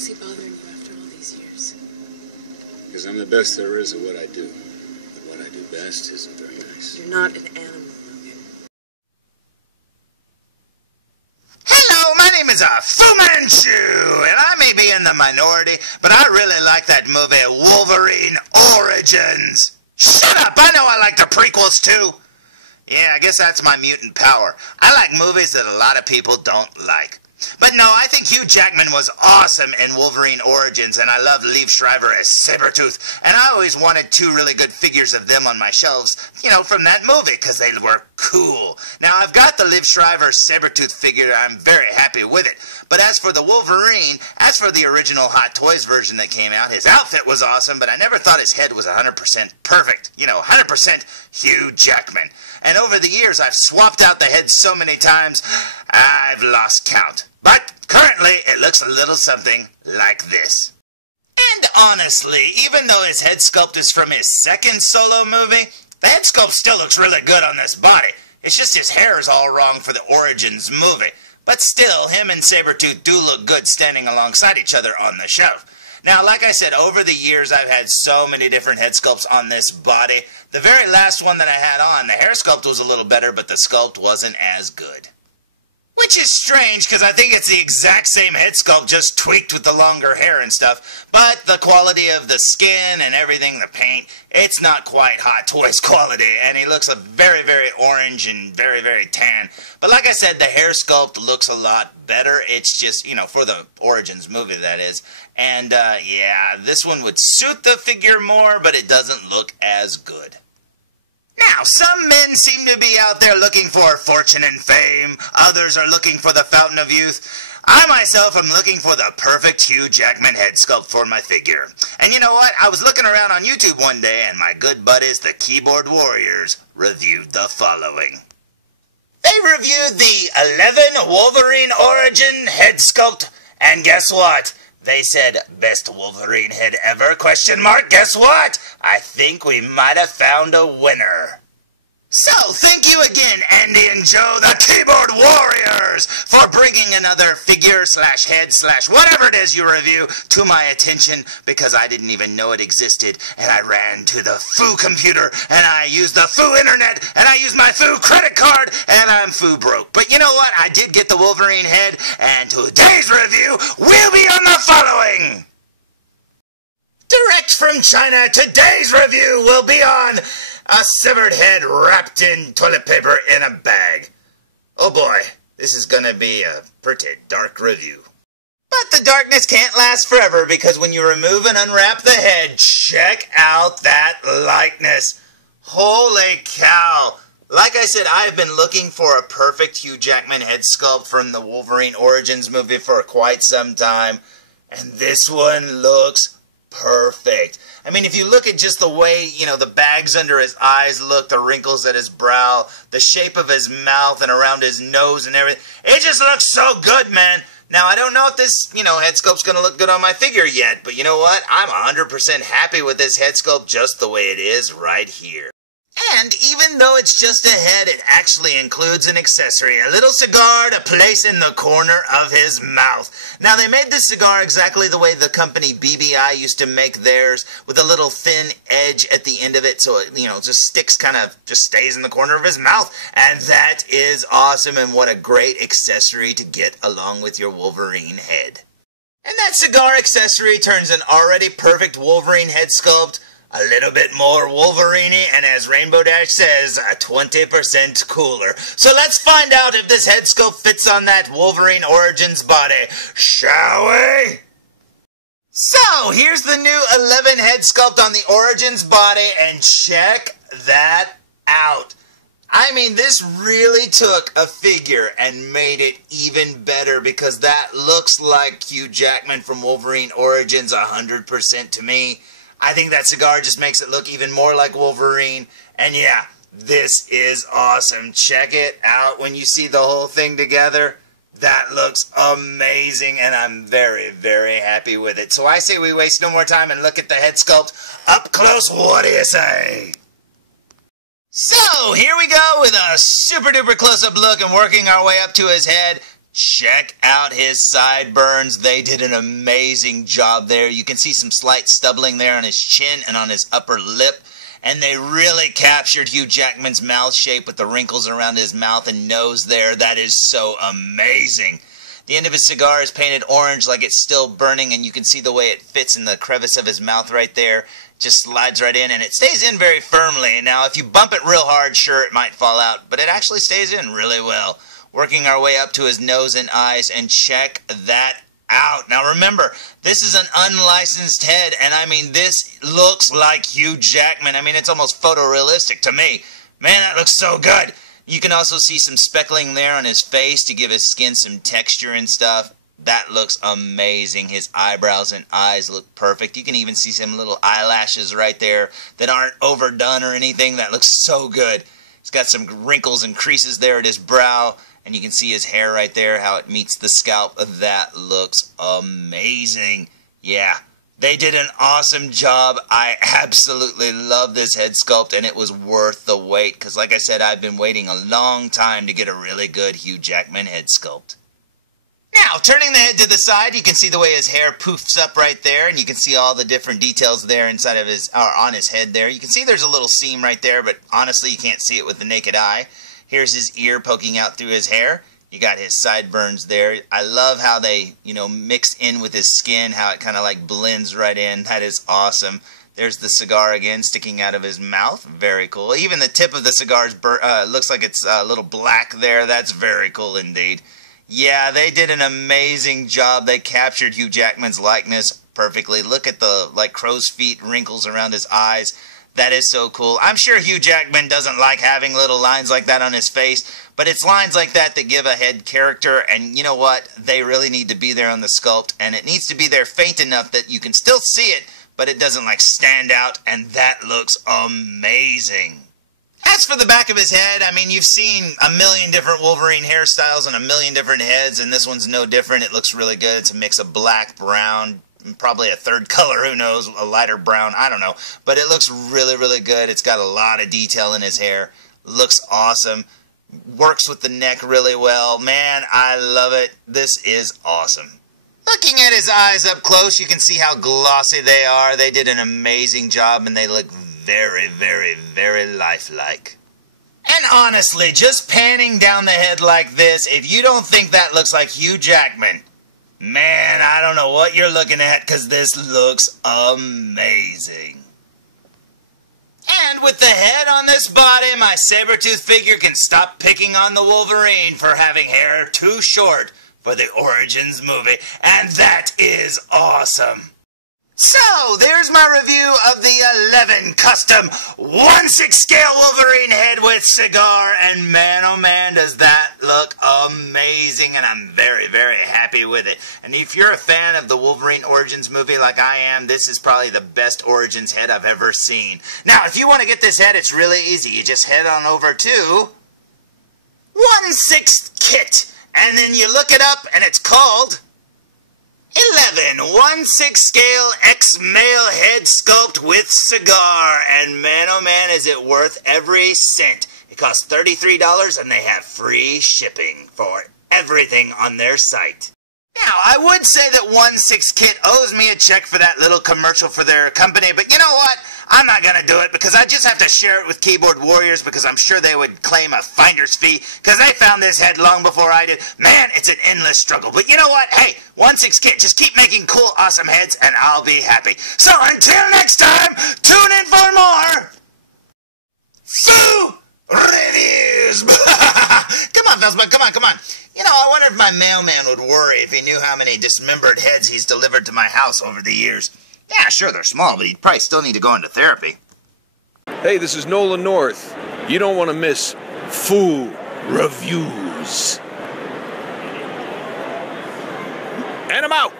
is he bothering you after all these years? Because I'm the best there is at what I do. But what I do best isn't very nice. You're not an animal, Logan. Hello, my name is Fu Manchu, and I may be in the minority, but I really like that movie, Wolverine Origins. Shut up, I know I like the prequels too. Yeah, I guess that's my mutant power. I like movies that a lot of people don't like. But no, I think Hugh Jackman was awesome in Wolverine Origins, and I love Liev Schreiber as Sabretooth, and I always wanted two really good figures of them on my shelves, you know, from that movie, because they were cool. Now, I've got the Liev Schreiber Sabretooth figure, I'm very happy with it. But as for the Wolverine, as for the original Hot Toys version that came out, his outfit was awesome, but I never thought his head was 100% perfect. You know, 100% Hugh Jackman. And over the years, I've swapped out the head so many times, I've lost count. But currently, it looks a little something like this. And honestly, even though his head sculpt is from his second solo movie, the head sculpt still looks really good on this body. It's just his hair is all wrong for the Origins movie. But still, him and Sabretooth do look good standing alongside each other on the shelf. Now, like I said, over the years, I've had so many different head sculpts on this body. The very last one that I had on, the hair sculpt was a little better, but the sculpt wasn't as good. Which is strange, because I think it's the exact same head sculpt, just tweaked with the longer hair and stuff. But the quality of the skin and everything, the paint, it's not quite Hot Toys quality. And he looks very, very orange and very, very tan. But like I said, the hair sculpt looks a lot better. It's just, you know, for the Origins movie, that is. And, yeah, this one would suit the figure more, but it doesn't look as good. Now, some men seem to be out there looking for fortune and fame. Others are looking for the fountain of youth. I myself am looking for the perfect Hugh Jackman head sculpt for my figure. And you know what? I was looking around on YouTube one day, and my good buddies, the Keyboard Warriors, reviewed the following. They reviewed the 11 Wolverine Origin head sculpt, and guess what? They said, best Wolverine head ever, ? Guess what? I think we might have found a winner. So, thank you again, Andy and Joe, the Keyboard Warriors, for bringing another figure slash head slash whatever it is you review to my attention, because I didn't even know it existed, and I ran to the Foo computer, and I used the Foo internet, and I used my Foo credit card, and I'm Foo broke. But you know what? I did get the Wolverine head, and today's review will be on the following. Direct from China, today's review will be on a severed head wrapped in toilet paper in a bag. Oh boy, this is gonna be a pretty dark review. But the darkness can't last forever, because when you remove and unwrap the head, check out that likeness. Holy cow. Like I said, I've been looking for a perfect Hugh Jackman head sculpt from the Wolverine Origins movie for quite some time, and this one looks perfect. I mean, if you look at just the way, you know, the bags under his eyes look, the wrinkles at his brow, the shape of his mouth and around his nose and everything, it just looks so good, man. Now, I don't know if this, you know, head sculpt's going to look good on my figure yet, but you know what? I'm 100% happy with this head sculpt just the way it is right here. And even though it's just a head, it actually includes an accessory, a little cigar to place in the corner of his mouth. Now, they made this cigar exactly the way the company BBI used to make theirs, with a little thin edge at the end of it, so it, you know, just sticks, kind of just stays in the corner of his mouth. And that is awesome, and what a great accessory to get along with your Wolverine head. And that cigar accessory turns an already perfect Wolverine head sculpt a little bit more Wolverine-y, and as Rainbow Dash says, 20% cooler. So let's find out if this head sculpt fits on that Wolverine Origins body, shall we? So, here's the new 11 head sculpt on the Origins body, and check that out. I mean, this really took a figure and made it even better, because that looks like Hugh Jackman from Wolverine Origins 100% to me. I think that cigar just makes it look even more like Wolverine. And yeah, this is awesome. Check it out when you see the whole thing together. That looks amazing, and I'm very, very happy with it. So I say we waste no more time and look at the head sculpt up close. What do you say? So, here we go with a super duper close-up look and working our way up to his head. Check out his sideburns. They did an amazing job there. You can see some slight stubbling there on his chin and on his upper lip. And they really captured Hugh Jackman's mouth shape with the wrinkles around his mouth and nose there. That is so amazing. The end of his cigar is painted orange like it's still burning, and you can see the way it fits in the crevice of his mouth right there. Just slides right in, and it stays in very firmly. Now, if you bump it real hard, sure, it might fall out, but it actually stays in really well. Working our way up to his nose and eyes, and check that out. Now remember, this is an unlicensed head, and I mean, this looks like Hugh Jackman. I mean, it's almost photorealistic to me. Man, that looks so good. You can also see some speckling there on his face to give his skin some texture and stuff. That looks amazing. His eyebrows and eyes look perfect. You can even see some little eyelashes right there that aren't overdone or anything. That looks so good. He's got some wrinkles and creases there at his brow. And you can see his hair right there, how it meets the scalp. That looks amazing. Yeah, they did an awesome job. I absolutely love this head sculpt, and it was worth the wait. Because like I said, I've been waiting a long time to get a really good Hugh Jackman head sculpt. Now, turning the head to the side, you can see the way his hair poofs up right there, and you can see all the different details there inside of his, or on his head there. You can see there's a little seam right there, but honestly, you can't see it with the naked eye. Here's his ear poking out through his hair. You got his sideburns there. I love how they, mix in with his skin, how it kind of like blends right in. That is awesome. There's the cigar again sticking out of his mouth. Very cool. Even the tip of the cigar looks like it's a little black there. That's very cool indeed. Yeah, they did an amazing job. They captured Hugh Jackman's likeness perfectly. Look at the crow's feet wrinkles around his eyes. That is so cool. I'm sure Hugh Jackman doesn't like having little lines like that on his face, but it's lines like that that give a head character, and you know what? They really need to be there on the sculpt, and it needs to be there faint enough that you can still see it, but it doesn't stand out, and that looks amazing. As for the back of his head, I mean, you've seen a million different Wolverine hairstyles and a million different heads, and this one's no different. It looks really good. It's a mix of black, brown, probably a third color, who knows, a lighter brown, I don't know. But it looks really, really good. It's got a lot of detail in his hair. Looks awesome. Works with the neck really well. Man, I love it. This is awesome. Looking at his eyes up close, you can see how glossy they are. They did an amazing job, and they look very, very, very lifelike. And honestly, just panning down the head like this, if you don't think that looks like Hugh Jackman, man, I don't know what you're looking at, because this looks amazing. And with the head on this body, my saber-tooth figure can stop picking on the Wolverine for having hair too short for the Origins movie. And that is awesome. So, there's my review of the 11 custom 1/6 scale Wolverine head with cigar, and man oh man does that look amazing, and I'm very, very happy with it. And if you're a fan of the Wolverine Origins movie like I am, this is probably the best Origins head I've ever seen. Now, if you want to get this head, it's really easy. You just head on over to 1/6 Kit, and then you look it up, and it's called 11 1/6 scale X-Male head sculpt with cigar, and man oh man is it worth every cent. It costs $33 and they have free shipping for everything on their site. Now, I would say that 1/6 Kit owes me a check for that little commercial for their company, but you know what? I'm not going to do it because I just have to share it with Keyboard Warriors because I'm sure they would claim a finder's fee because they found this head long before I did. Man, it's an endless struggle. But you know what? Hey, 1/6 Kit, just keep making cool, awesome heads and I'll be happy. So until next time, tune in for more Foo Reviews. Come on, felzbug, come on. You know, I wonder if my mailman would worry if he knew how many dismembered heads he's delivered to my house over the years. Yeah, sure, they're small, but he'd probably still need to go into therapy. Hey, this is Nolan North. You don't want to miss Foo Reviews. And I'm out.